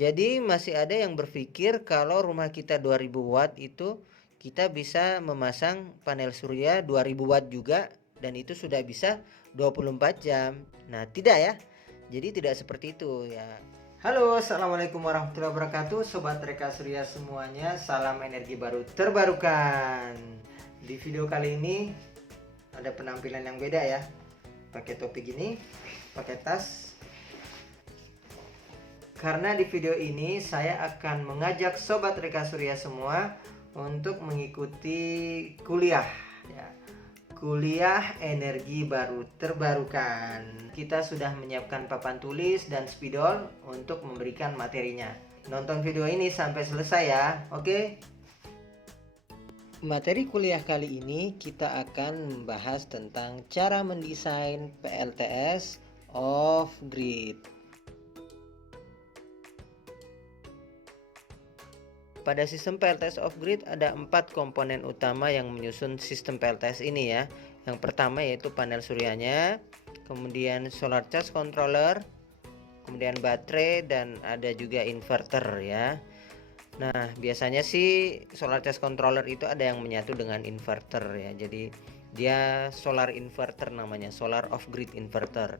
Jadi masih ada yang berpikir kalau rumah kita 2000 watt itu kita bisa memasang panel surya 2000 watt juga dan itu sudah bisa 24 jam. Nah, tidak ya. Jadi tidak seperti itu ya. Halo, assalamualaikum warahmatullahi wabarakatuh, sobat Reka Surya semuanya. Salam energi baru terbarukan. Di video kali ini ada penampilan yang beda ya. Pakai topi gini, pakai tas. Karena di video ini saya akan mengajak sobat Reka Surya semua untuk mengikuti kuliah ya. Kuliah energi baru terbarukan. Kita sudah menyiapkan papan tulis dan spidol untuk memberikan materinya. Nonton video ini sampai selesai ya. Oke? Materi kuliah kali ini kita akan membahas tentang cara mendesain PLTS off-grid. Pada sistem PLTS off-grid ada 4 komponen utama yang menyusun sistem PLTS ini ya. Yang pertama yaitu panel suryanya, kemudian solar charge controller, kemudian baterai, dan ada juga inverter ya. Nah, biasanya sih solar charge controller itu ada yang menyatu dengan inverter ya. Jadi dia solar inverter namanya, solar off-grid inverter.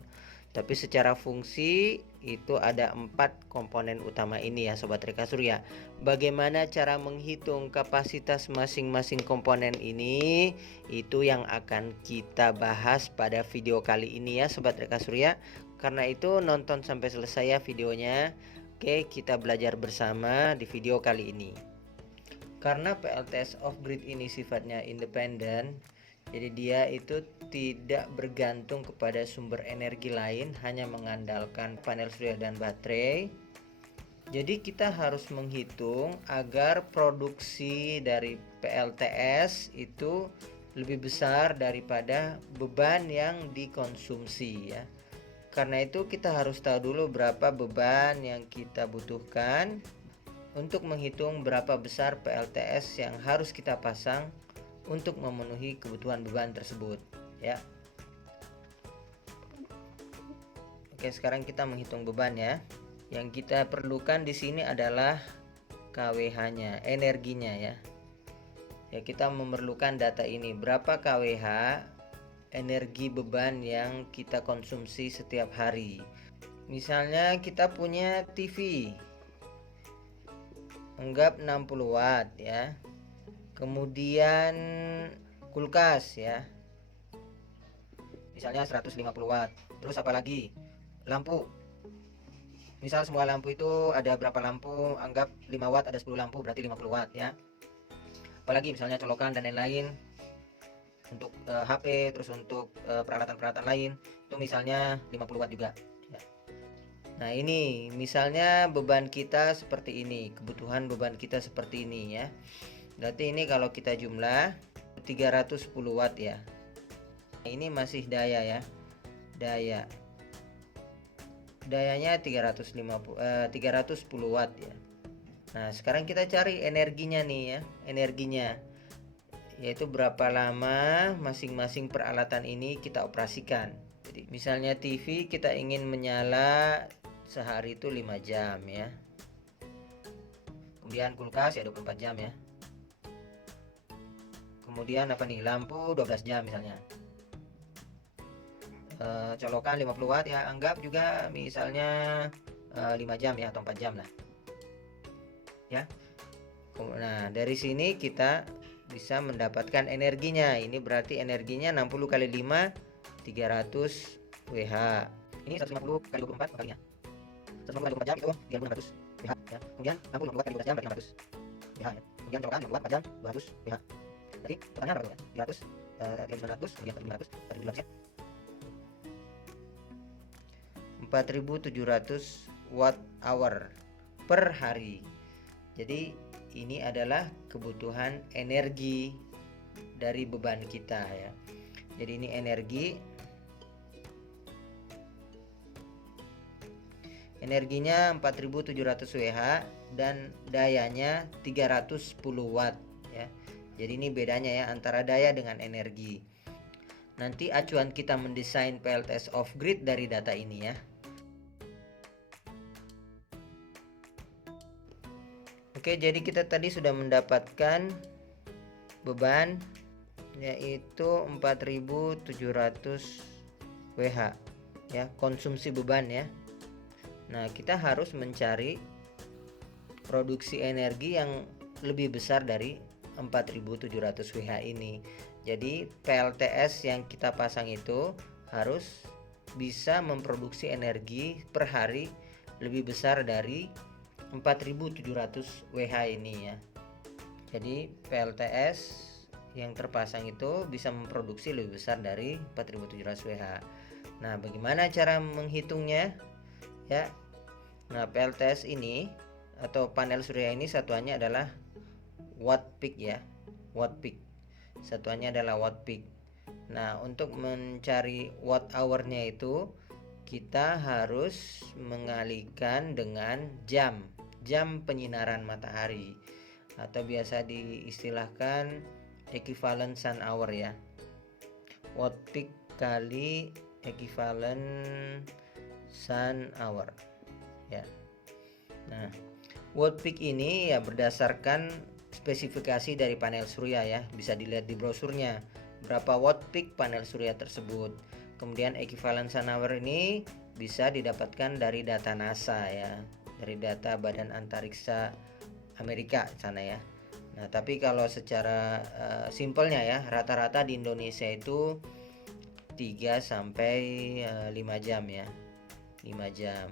Tapi secara fungsi itu ada 4 komponen utama ini ya Sobat Reka Surya. Bagaimana cara menghitung kapasitas masing-masing komponen ini, itu yang akan kita bahas pada video kali ini ya Sobat Reka Surya. Karena itu nonton sampai selesai ya videonya. Oke, kita belajar bersama di video kali ini. Karena PLTS off-grid ini sifatnya independen, jadi dia itu tidak bergantung kepada sumber energi lain, hanya mengandalkan panel surya dan baterai. Jadi kita harus menghitung agar produksi dari PLTS itu lebih besar daripada beban yang dikonsumsi ya. Karena itu kita harus tahu dulu berapa beban yang kita butuhkan untuk menghitung berapa besar PLTS yang harus kita pasang untuk memenuhi kebutuhan beban tersebut ya. Oke, sekarang kita menghitung beban ya. Yang kita perlukan di sini adalah KWH-nya, energinya ya. Ya, kita memerlukan data ini, berapa KWH energi beban yang kita konsumsi setiap hari. Misalnya kita punya TV, anggap 60 watt ya. Kemudian kulkas ya, misalnya 150 watt. Terus apa lagi? Lampu, misal semua lampu itu ada berapa lampu, anggap 5 watt ada 10 lampu, berarti 50 watt ya. Apalagi misalnya colokan dan lain-lain untuk HP, terus untuk peralatan-peralatan lain itu misalnya 50 watt juga ya. Nah ini misalnya beban kita seperti ini, kebutuhan beban kita seperti ini ya. Berarti ini kalau kita jumlah 310 watt ya. Ini masih daya ya. Dayanya 310 watt ya. Nah, sekarang kita cari energinya nih ya. Energinya yaitu berapa lama masing-masing peralatan ini kita operasikan. Jadi misalnya TV kita ingin menyala sehari itu 5 jam ya. Kemudian kulkas ya 24 jam ya. Kemudian apa nih, lampu 12 jam misalnya. Colokan 50 watt ya, anggap juga misalnya 5 jam ya atau 4 jam lah ya. Nah dari sini kita bisa mendapatkan energinya. Ini berarti energinya 60 kali 5 300 WH. Ini 150 kali 24 kalinya 150 kali 24 jam itu 3600 WH ya. Kemudian 60 kali 12 jam berarti 600 WH ya. Kemudian colokan 24 jam 200 WH. Jadi totalnya berapa ya? 300, 300, kemudian 500, tadi 12 ya. 4700 watt hour per hari. Jadi ini adalah kebutuhan energi dari beban kita ya. Jadi ini energinya 4700 WH dan dayanya 310 watt ya. Jadi ini bedanya ya antara daya dengan energi. Nanti acuan kita mendesain PLTS off grid dari data ini ya. Oke, jadi kita tadi sudah mendapatkan beban yaitu 4700 WH ya, konsumsi beban ya. Nah, kita harus mencari produksi energi yang lebih besar dari 4700 WH ini. Jadi PLTS yang kita pasang itu harus bisa memproduksi energi per hari lebih besar dari 4700 WH ini ya. Jadi PLTS yang terpasang itu bisa memproduksi lebih besar dari 4700 WH. Nah, bagaimana cara menghitungnya? Ya. Nah, PLTS ini atau panel surya ini satuannya adalah watt peak ya. Watt peak. Satuannya adalah watt peak. Nah, untuk mencari watt hour-nya itu kita harus mengalihkan dengan jam penyinaran matahari atau biasa diistilahkan equivalent sun hour ya. Watt peak kali equivalent sun hour ya. Nah, watt peak ini ya berdasarkan spesifikasi dari panel surya ya, bisa dilihat di brosurnya berapa watt peak panel surya tersebut. Kemudian equivalent sun hour ini bisa didapatkan dari data NASA ya, dari data Badan Antariksa Amerika sana ya. Nah, tapi kalau secara simpelnya ya, rata-rata di Indonesia itu 3 sampai 5 jam ya. 5 jam.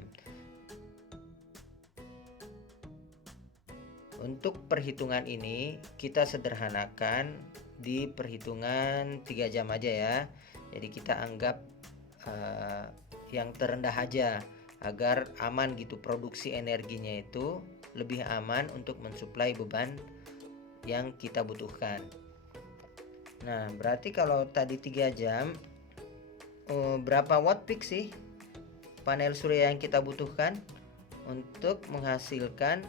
Untuk perhitungan ini kita sederhanakan di perhitungan 3 jam aja ya. Jadi kita anggap yang terendah aja agar aman gitu, produksi energinya itu lebih aman untuk mensuplai beban yang kita butuhkan. Nah, berarti kalau tadi 3 jam berapa watt peak sih panel surya yang kita butuhkan untuk menghasilkan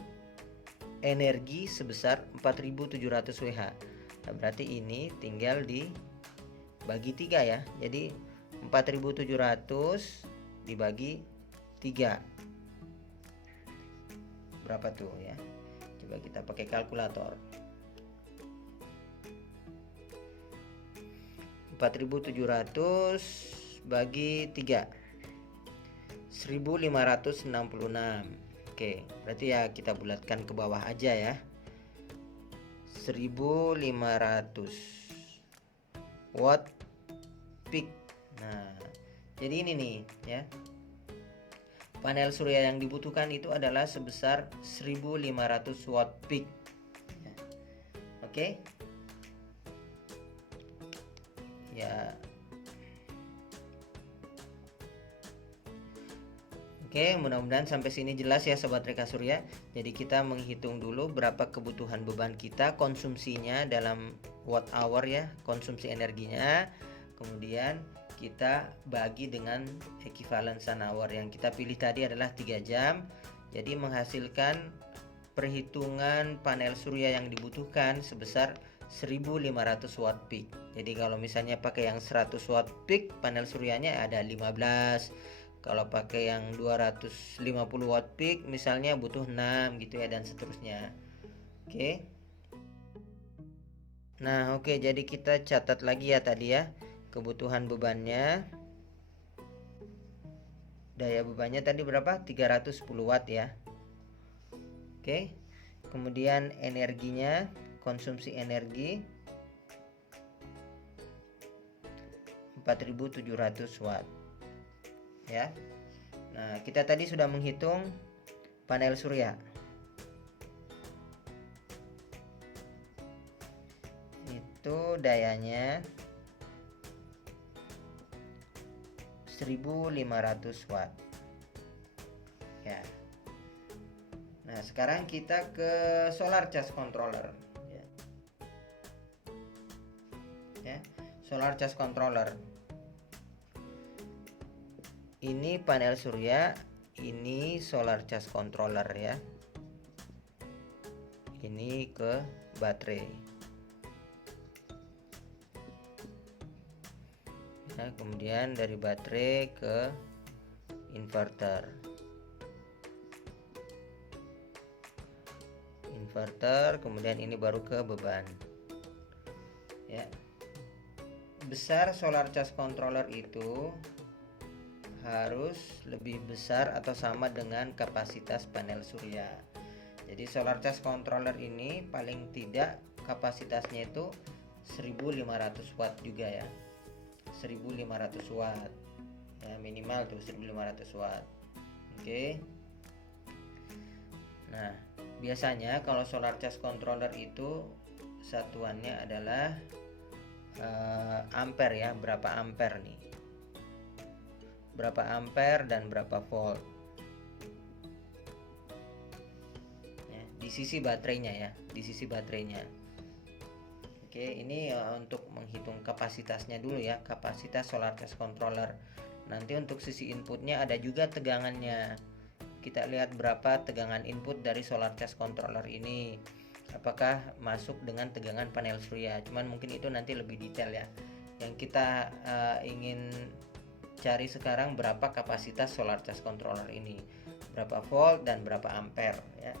energi sebesar 4700 WH. Nah, berarti ini tinggal dibagi 3 ya. Jadi 4700 dibagi 3. Berapa tuh ya? Coba kita pakai kalkulator. 4700 bagi 3. 1566. Oke, berarti ya kita bulatkan ke bawah aja ya. 1500 watt peak. Nah, jadi ini nih ya. Panel surya yang dibutuhkan itu adalah sebesar 1500 watt peak. Ya. Oke. Ya. Oke, mudah-mudahan sampai sini jelas ya Sobat Reka Surya. Jadi kita menghitung dulu berapa kebutuhan beban kita, konsumsinya dalam watt hour ya, konsumsi energinya. Kemudian kita bagi dengan equivalent sun hour yang kita pilih tadi adalah 3 jam. Jadi menghasilkan perhitungan panel surya yang dibutuhkan sebesar 1500 watt peak. Jadi kalau misalnya pakai yang 100 watt peak, panel suryanya ada 15. Kalau pakai yang 250 watt peak misalnya butuh 6 gitu ya, dan seterusnya. Oke. Nah, oke, jadi kita catat lagi ya tadi ya. Kebutuhan bebannya. Daya bebannya tadi berapa? 310 watt ya. Oke. Kemudian energinya, konsumsi energi 4700 watt. Ya. Nah, kita tadi sudah menghitung panel surya. Itu dayanya 1500 watt. Ya. Nah, sekarang kita ke solar charge controller. Ya. Solar charge controller. Ini panel surya, ini solar charge controller ya. Ini ke baterai. Nah, kemudian dari baterai ke inverter. inverter, kemudian ini baru ke beban ya. Besar solar charge controller itu harus lebih besar atau sama dengan kapasitas panel surya. Jadi solar charge controller ini paling tidak kapasitasnya itu 1500 watt juga ya, 1500 watt ya, minimal tuh 1500 watt. Oke. Nah, biasanya kalau solar charge controller itu satuannya adalah ampere ya, berapa ampere nih, berapa ampere dan berapa volt ya, di sisi baterainya ya, di sisi baterainya. Oke, ini untuk menghitung kapasitasnya dulu ya, kapasitas solar charge controller. Nanti untuk sisi inputnya ada juga tegangannya. Kita lihat berapa tegangan input dari solar charge controller ini, apakah masuk dengan tegangan panel surya. Cuman mungkin itu nanti lebih detail ya. Yang kita ingin cari sekarang berapa kapasitas solar charge controller ini, berapa volt dan berapa ampere ya.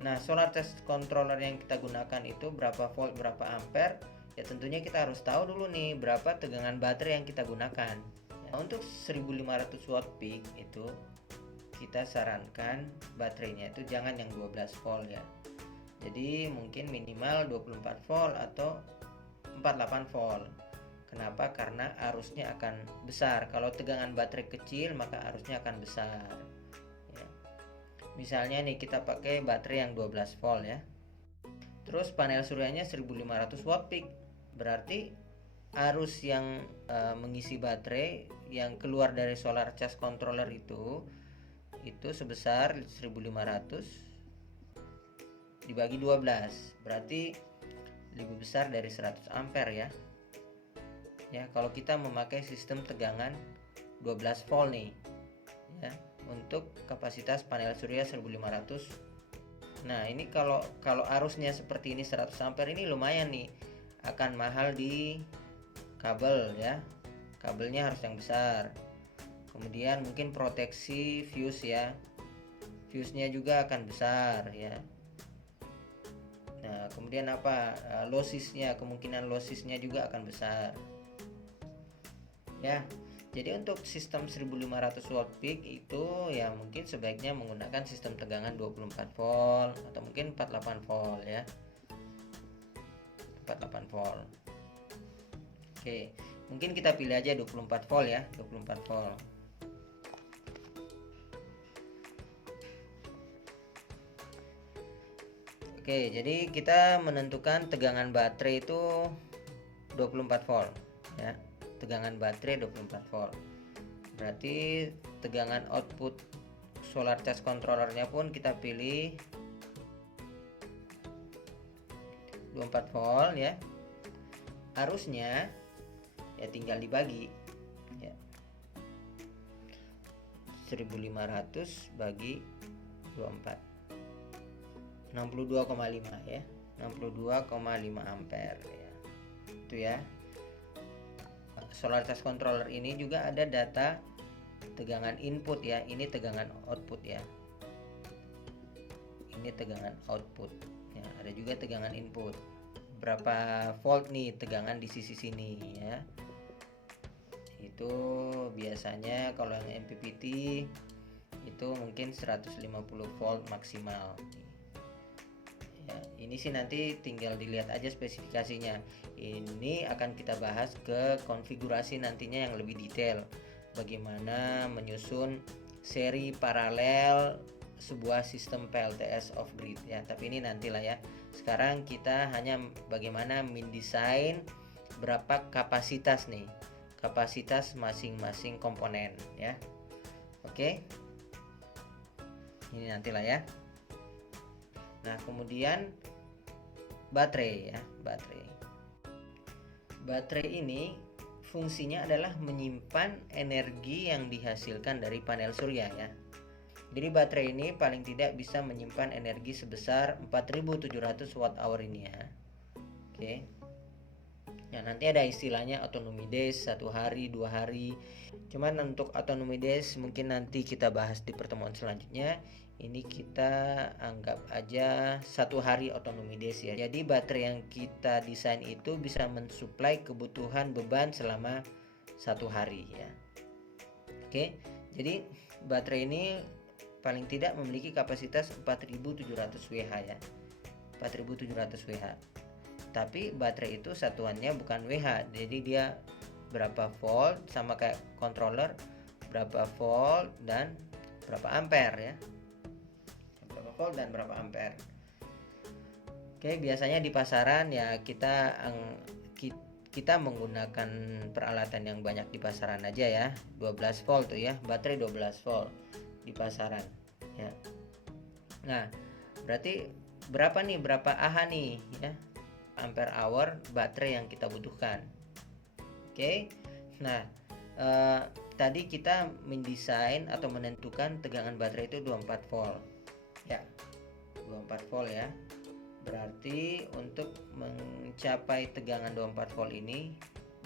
Nah, solar charge controller yang kita gunakan itu berapa volt berapa ampere ya, tentunya kita harus tahu dulu nih berapa tegangan baterai yang kita gunakan ya. Untuk 1500 watt peak itu kita sarankan baterainya itu jangan yang 12 volt ya. Jadi mungkin minimal 24 volt atau 48 volt. Kenapa? Karena arusnya akan besar. Kalau tegangan baterai kecil maka arusnya akan besar ya. Misalnya nih kita pakai baterai yang 12 volt ya. Terus panel suryanya 1500 watt peak. Berarti arus yang mengisi baterai yang keluar dari solar charge controller itu sebesar 1500 dibagi 12, berarti lebih besar dari 100 ampere ya. Ya, kalau kita memakai sistem tegangan 12 volt nih ya, untuk kapasitas panel surya 1500. Nah, ini kalau arusnya seperti ini 100 ampere ini lumayan nih, akan mahal di kabel ya. Kabelnya harus yang besar. Kemudian mungkin proteksi fuse ya. Fuse-nya juga akan besar ya. Nah, kemudian apa? Lossesnya, kemungkinan lossesnya juga akan besar. Ya. Jadi untuk sistem 1500 watt peak itu ya mungkin sebaiknya menggunakan sistem tegangan 24 volt atau mungkin 48 volt ya. 48 volt. Oke, mungkin kita pilih aja 24 volt ya, 24 volt. Oke, jadi kita menentukan tegangan baterai itu 24 volt ya. Tegangan baterai 24 volt. Berarti tegangan output solar charge controllernya pun kita pilih 24 volt ya. Arusnya ya tinggal dibagi ya. 1500 bagi 24. 62,5 ya, 62,5 ampere ya. Itu ya. Solar charge controller ini juga ada data tegangan input ya, ini tegangan output ya. Ini tegangan output ya, ada juga tegangan input. Berapa volt nih tegangan di sisi sini ya. Itu biasanya kalau yang MPPT itu mungkin 150 volt maksimal. Ya, ini sih nanti tinggal dilihat aja spesifikasinya. Ini akan kita bahas ke konfigurasi nantinya yang lebih detail. Bagaimana menyusun seri paralel sebuah sistem PLTS off grid ya. Tapi ini nantilah ya. Sekarang kita hanya bagaimana mendesain berapa kapasitas nih. Kapasitas masing-masing komponen ya. Oke. Ini nantilah ya. Nah, kemudian baterai ya, baterai. Baterai ini fungsinya adalah menyimpan energi yang dihasilkan dari panel surya ya. Jadi baterai ini paling tidak bisa menyimpan energi sebesar 4700 watt hour ini ya. Oke. Ya, nanti ada istilahnya autonomy days, 1 hari, 2 hari. Cuman untuk autonomy days mungkin nanti kita bahas di pertemuan selanjutnya. Ini kita anggap aja 1 hari autonomy days ya. Jadi baterai yang kita desain itu bisa mensuplai kebutuhan beban selama 1 hari ya. Oke, jadi baterai ini paling tidak memiliki kapasitas 4700 Wh ya. 4700 Wh. Tapi baterai itu satuannya bukan Wh. Jadi dia berapa volt, sama kayak controller, berapa volt dan berapa ampere ya. Berapa volt dan berapa ampere. Oke, biasanya di pasaran ya kita menggunakan peralatan yang banyak di pasaran aja ya. 12 volt tuh ya, baterai 12 volt di pasaran ya. Nah, berarti berapa Ah nih ya, ampere hour baterai yang kita butuhkan. Oke. Nah, tadi kita mendesain atau menentukan tegangan baterai itu 24 volt ya, 24 volt ya. Berarti untuk mencapai tegangan 24 volt ini,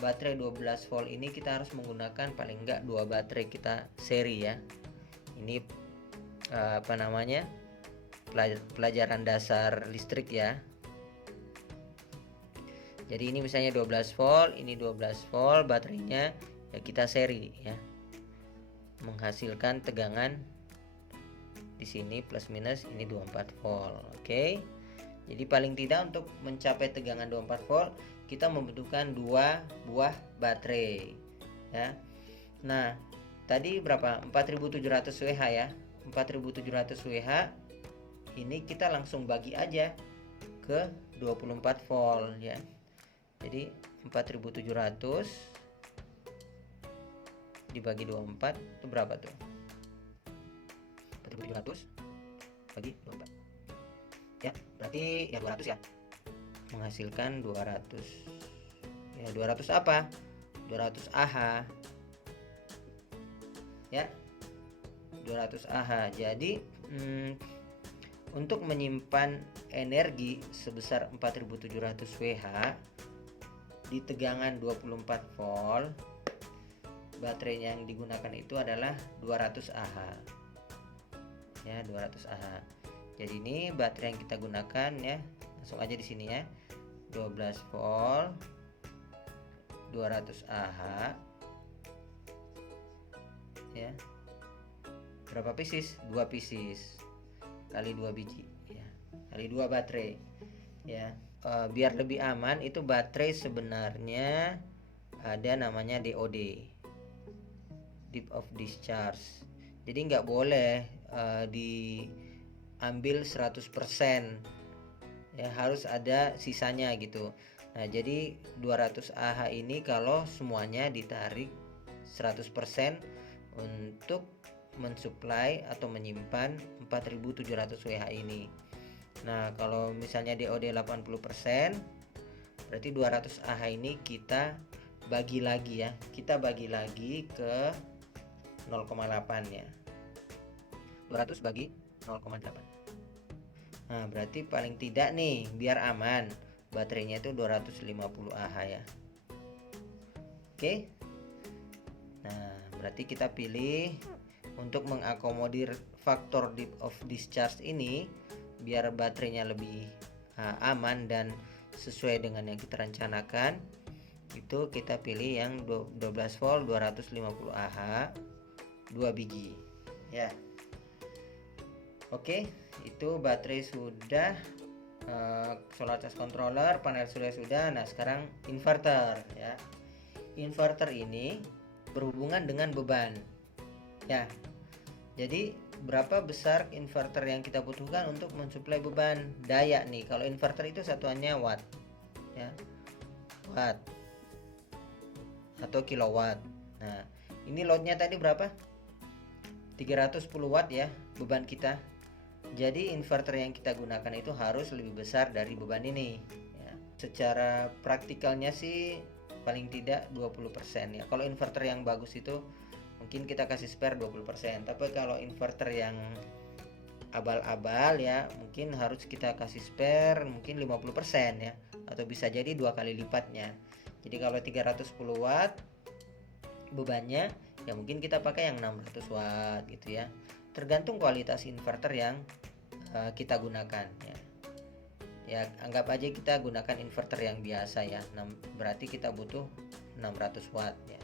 baterai 12 volt ini kita harus menggunakan paling enggak 2 baterai kita seri ya. Ini pelajaran dasar listrik ya. Jadi ini misalnya 12 volt, ini 12 volt baterainya ya, kita seri ya. Menghasilkan tegangan di sini plus minus ini 24 volt. Oke. Jadi paling tidak untuk mencapai tegangan 24 volt kita membutuhkan 2 buah baterai ya. Nah, tadi berapa? 4700 Wh ya. 4700 Wh ini kita langsung bagi aja ke 24 volt ya. Jadi 4700 dibagi 24 itu berapa tuh? 4700 bagi 24 ya, berarti ya 200 ya, menghasilkan 200 ya. 200 apa? 200 Ah ya, 200 Ah. Jadi untuk menyimpan energi sebesar 4700 Wh di tegangan 24 volt, baterai yang digunakan itu adalah 200 Ah ya, 200 Ah. Jadi ini baterai yang kita gunakan ya, langsung aja di sini ya, 12 volt 200 Ah ya. Berapa pieces? 2 pieces kali 2 biji ya, kali 2 baterai ya. Biar lebih aman, itu baterai sebenarnya ada namanya DOD, deep of discharge. Jadi nggak boleh diambil 100% ya, harus ada sisanya gitu. Nah, jadi 200 Ah ini kalau semuanya ditarik 100% untuk mensuplai atau menyimpan 4700 Wh ini. Nah, kalau misalnya DOD 80%, berarti 200 Ah ini kita bagi lagi ya. Kita bagi lagi ke 0,8 ya. 200 bagi 0,8. Nah, berarti paling tidak nih, biar aman, baterainya itu 250 Ah ya. Oke. Nah, berarti kita pilih untuk mengakomodir faktor deep of discharge ini, biar baterainya lebih aman dan sesuai dengan yang kita rencanakan, itu kita pilih yang 12 volt 250 Ah 2 biji ya. Oke, itu baterai sudah, solar charge controller, panel surya sudah. Nah, sekarang inverter ya. Inverter ini berhubungan dengan beban ya. Jadi berapa besar inverter yang kita butuhkan untuk mensuplai beban daya nih. Kalau inverter itu satuannya watt ya, watt atau kilowatt. Nah, ini loadnya tadi berapa? 310 watt ya beban kita. Jadi inverter yang kita gunakan itu harus lebih besar dari beban ini ya. Secara praktikalnya sih paling tidak 20% ya. Kalau inverter yang bagus itu mungkin kita kasih spare 20%. Tapi kalau inverter yang abal-abal ya, mungkin harus kita kasih spare mungkin 50% ya, atau bisa jadi 2 kali lipatnya. Jadi kalau 310 watt bebannya ya, mungkin kita pakai yang 600 watt gitu ya. tergantung kualitas inverter yang kita gunakan ya. Ya, anggap aja kita gunakan inverter yang biasa ya. Berarti kita butuh 600 watt ya.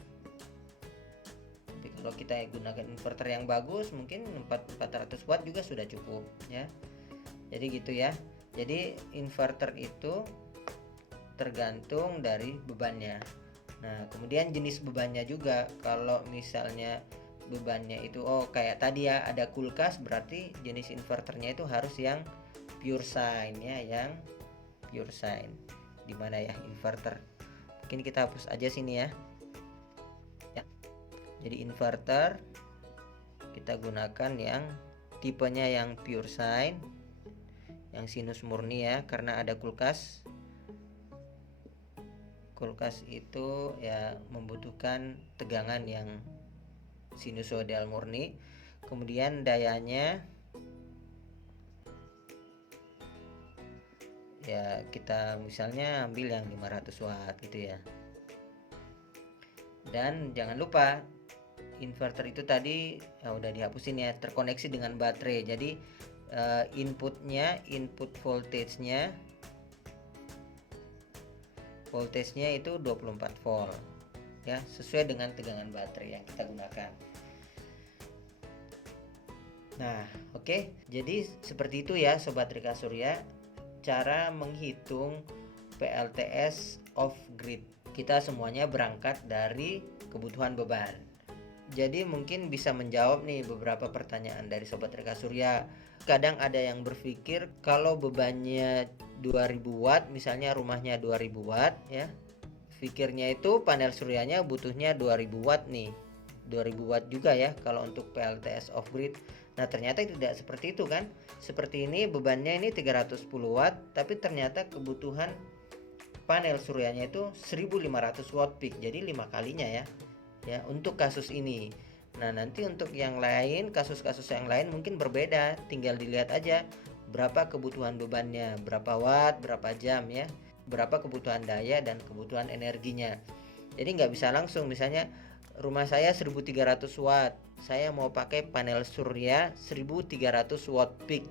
Tapi kalau kita gunakan inverter yang bagus mungkin 400 watt juga sudah cukup ya. Jadi gitu ya. Jadi inverter itu tergantung dari bebannya. Nah, kemudian jenis bebannya juga. Kalau misalnya bebannya itu kayak tadi ya, ada kulkas, berarti jenis inverternya itu harus yang pure sine ya, yang pure sine. Dimana ya inverter? Mungkin kita hapus aja sini ya. Jadi inverter kita gunakan yang tipenya yang pure sine, yang sinus murni ya, karena ada kulkas. Kulkas itu ya membutuhkan tegangan yang sinusoidal murni. Kemudian dayanya ya kita misalnya ambil yang 500 watt gitu ya. Dan jangan lupa inverter itu tadi udah dihapusin ya, terkoneksi dengan baterai. Jadi input voltage-nya itu 24 volt ya, sesuai dengan tegangan baterai yang kita gunakan. Nah, oke. Jadi seperti itu ya Sobat Rika Surya, cara menghitung PLTS off grid. Kita semuanya berangkat dari kebutuhan beban. Jadi mungkin bisa menjawab nih beberapa pertanyaan dari Sobat Rika Surya. Kadang ada yang berpikir kalau bebannya 2000 watt, misalnya rumahnya 2000 watt ya, pikirnya itu panel suryanya butuhnya 2000 watt nih, 2000 watt juga ya kalau untuk PLTS off grid. Nah ternyata tidak seperti itu kan. Seperti ini bebannya ini 310 watt, tapi ternyata kebutuhan panel suryanya itu 1500 watt peak, jadi 5 kalinya ya untuk kasus ini. Nah nanti untuk yang lain, kasus-kasus yang lain mungkin berbeda, tinggal dilihat aja berapa kebutuhan bebannya, berapa watt, berapa jam ya, berapa kebutuhan daya dan kebutuhan energinya. Jadi nggak bisa langsung, misalnya rumah saya 1300 watt, saya mau pakai panel surya 1300 watt peak,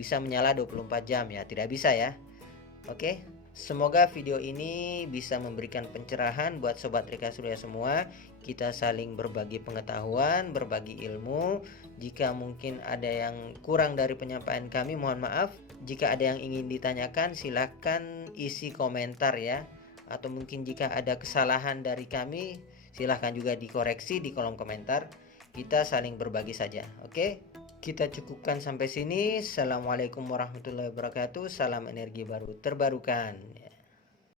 bisa menyala 24 jam ya, tidak bisa ya. Oke, semoga video ini bisa memberikan pencerahan buat Sobat Rika Surya semua. Kita saling berbagi pengetahuan, berbagi ilmu. Jika mungkin ada yang kurang dari penyampaian kami, mohon maaf. Jika ada yang ingin ditanyakan, silahkan isi komentar ya. Atau mungkin jika ada kesalahan dari kami, silahkan juga dikoreksi di kolom komentar. Kita saling berbagi saja. Oke, kita cukupkan sampai sini. Assalamualaikum warahmatullahi wabarakatuh. Salam energi baru terbarukan.